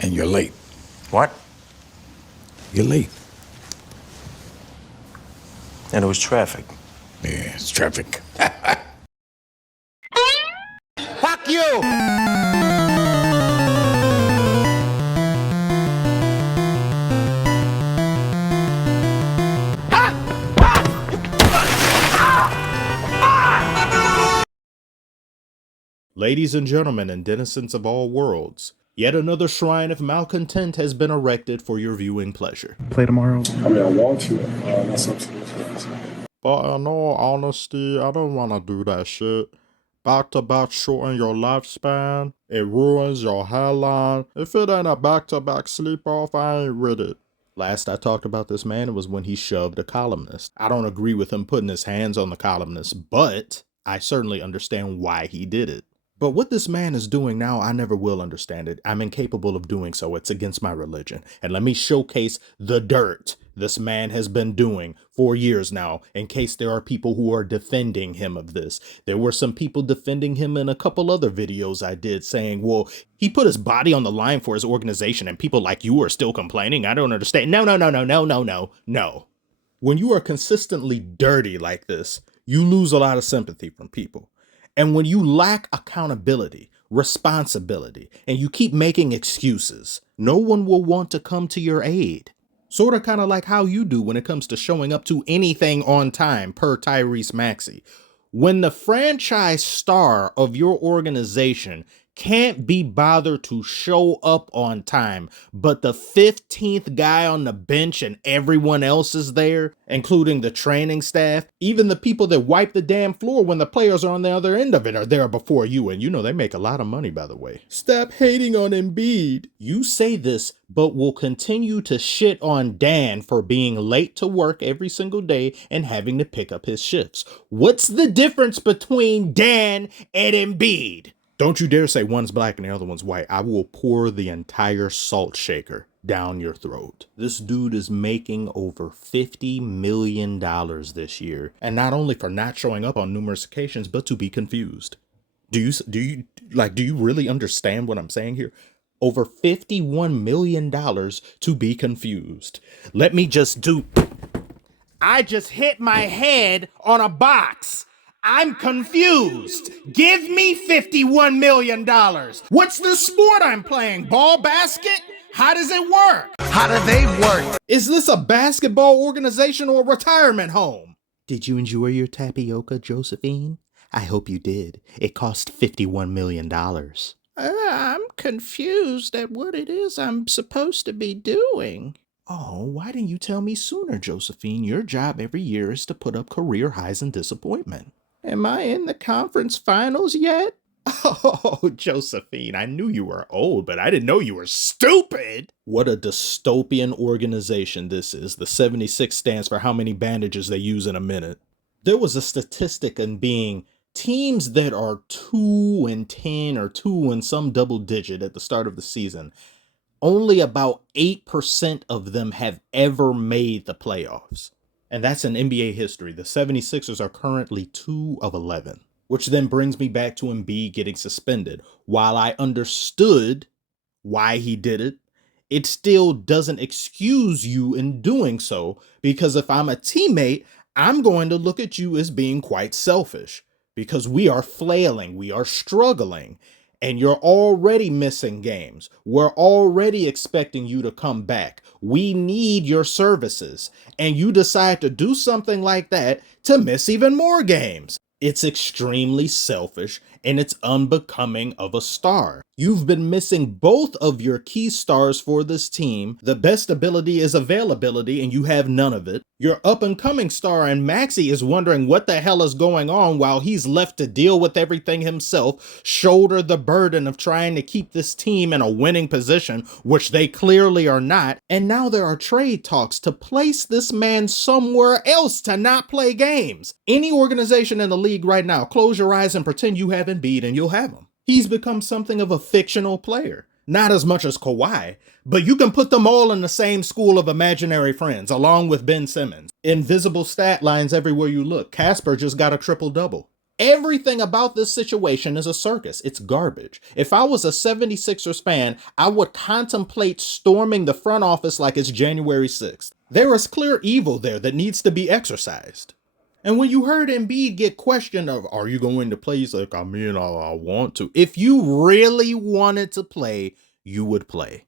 And you're late. What? You're late. And it was traffic. Yeah, it's traffic. Fuck you! Ladies and gentlemen and denizens of all worlds, yet another shrine of malcontent has been erected for your viewing pleasure. Play tomorrow? I mean, I want to. That's up to you. But in all honesty, I don't want to do that shit. Back-to-back shorten your lifespan, it ruins your hairline. If it ain't a back-to-back sleep-off, I ain't with it. Last I talked about this man was when he shoved a columnist. I don't agree with him putting his hands on the columnist, but I certainly understand why he did it. But what this man is doing now, I never will understand it. I'm incapable of doing so. It's against my religion. And let me showcase the dirt this man has been doing for years now, in case there are people who are defending him of this. There were some people defending him in a couple other videos I did saying, well, he put his body on the line for his organization and people like you are still complaining. I don't understand. No. When you are consistently dirty like this, you lose a lot of sympathy from people. And when you lack accountability, responsibility, and you keep making excuses, no one will want to come to your aid. Sort of kind of like how you do when it comes to showing up to anything on time, per Tyrese Maxey. When the franchise star of your organization can't be bothered to show up on time, but the 15th guy on the bench and everyone else is there, including the training staff, even the people that wipe the damn floor when the players are on the other end of it are there before you, and you know they make a lot of money, by the way. Stop hating on Embiid. You say this, but will continue to shit on Dan for being late to work every single day and having to pick up his shifts. What's the difference between Dan and Embiid? Don't you dare say one's black and the other one's white. I will pour the entire salt shaker down your throat. This dude is making over $50 million this year. And not only for not showing up on numerous occasions, but to be confused. Do you really understand what I'm saying here? Over $51 million to be confused. I just hit my head on a box. I'm confused. Give me $51 million. What's the sport I'm playing? Ball basket? How does it work? How do they work? Is this a basketball organization or retirement home? Did you enjoy your tapioca, Josephine? I hope you did. It cost $51 million. I'm confused at what it is I'm supposed to be doing. Oh, why didn't you tell me sooner, Josephine? Your job every year is to put up career highs and disappointment. Am I in the conference finals yet? Oh, Josephine, I knew you were old, but I didn't know you were stupid. What a dystopian organization this is. The 76 stands for how many bandages they use in a minute. There was a statistic in being teams that are 2-10 or 2 and some double digit at the start of the season. Only about 8% of them have ever made the playoffs. And that's in NBA history. The 76ers are currently 2 of 11, which then brings me back to Embiid getting suspended. While I understood why he did it, it still doesn't excuse you in doing so, because if I'm a teammate, I'm going to look at you as being quite selfish, because we are flailing, we are struggling. And you're already missing games. We're already expecting you to come back. We need your services. And you decide to do something like that to miss even more games. It's extremely selfish and it's unbecoming of a star. You've been missing both of your key stars for this team. The best ability is availability and you have none of it. Your up-and-coming star and Maxey is wondering what the hell is going on while he's left to deal with everything himself, shoulder the burden of trying to keep this team in a winning position, which they clearly are not. And now there are trade talks to place this man somewhere else to not play games. Any organization in the league right now, close your eyes and pretend you have Embiid and you'll have him. He's become something of a fictional player. Not as much as Kawhi, but you can put them all in the same school of imaginary friends, along with Ben Simmons. Invisible stat lines everywhere you look. Casper just got a triple-double. Everything about this situation is a circus. It's garbage. If I was a 76ers fan, I would contemplate storming the front office like it's January 6th. There is clear evil there that needs to be exorcised. And when you heard Embiid get questioned of, are you going to play? He's like, I want to. If you really wanted to play, you would play.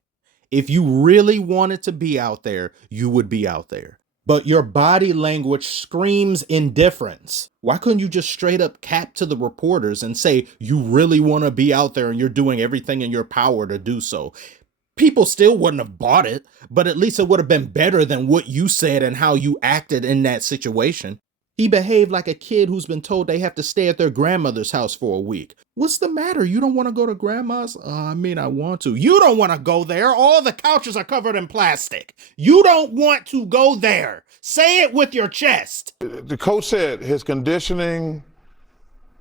If you really wanted to be out there, you would be out there. But your body language screams indifference. Why couldn't you just straight up cap to the reporters and say you really want to be out there and you're doing everything in your power to do so? People still wouldn't have bought it, but at least it would have been better than what you said and how you acted in that situation. He behaved like a kid who's been told they have to stay at their grandmother's house for a week. What's the matter? You don't want to go to grandma's? I want to. You don't want to go there. All the couches are covered in plastic. You don't want to go there. Say it with your chest. The coach said his conditioning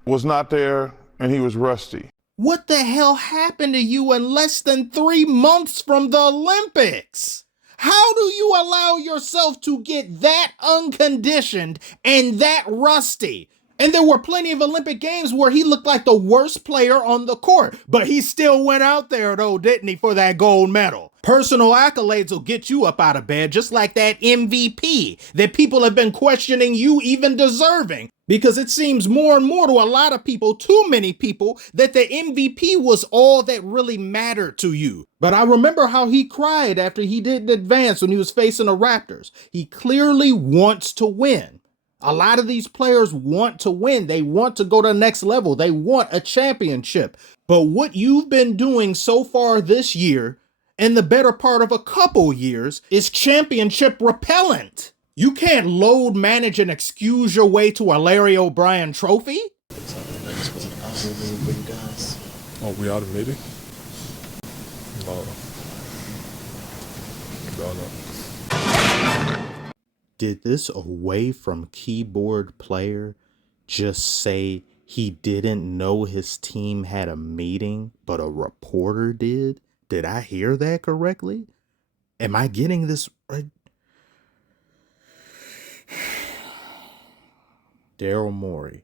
was not there and he was rusty. What the hell happened to you in less than 3 months from the Olympics? How do you allow yourself to get that unconditioned and that rusty? And there were plenty of Olympic games where he looked like the worst player on the court, but he still went out there though, didn't he, for that gold medal? Personal accolades will get you up out of bed, just like that MVP that people have been questioning you even deserving. Because it seems more and more to a lot of people, too many people, that the MVP was all that really mattered to you. But I remember how he cried after he didn't advance when he was facing the Raptors. He clearly wants to win. A lot of these players want to win. They want to go to the next level. They want a championship. But what you've been doing so far this year, and the better part of a couple years, is championship repellent. You can't load, manage, and excuse your way to a Larry O'Brien trophy. Oh, we out of meeting? No. Did this away from keyboard player just say he didn't know his team had a meeting, but a reporter did? Did I hear that correctly? Am I getting this right? Daryl Morey,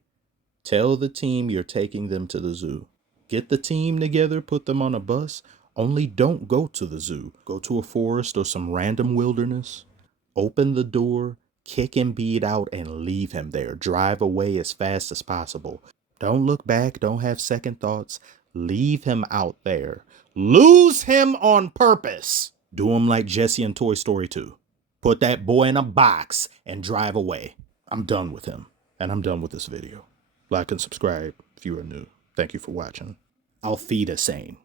tell the team you're taking them to the zoo. Get the team together, put them on a bus. Only don't go to the zoo. Go to a forest or some random wilderness. Open the door, kick Embiid out, and leave him there. Drive away as fast as possible. Don't look back. Don't have second thoughts. Leave him out there. Lose him on purpose. Do him like Jesse in Toy Story 2. Put that boy in a box and drive away. I'm done with him. And I'm done with this video. Like and subscribe if you are new. Thank you for watching. Auf Wiedersehen.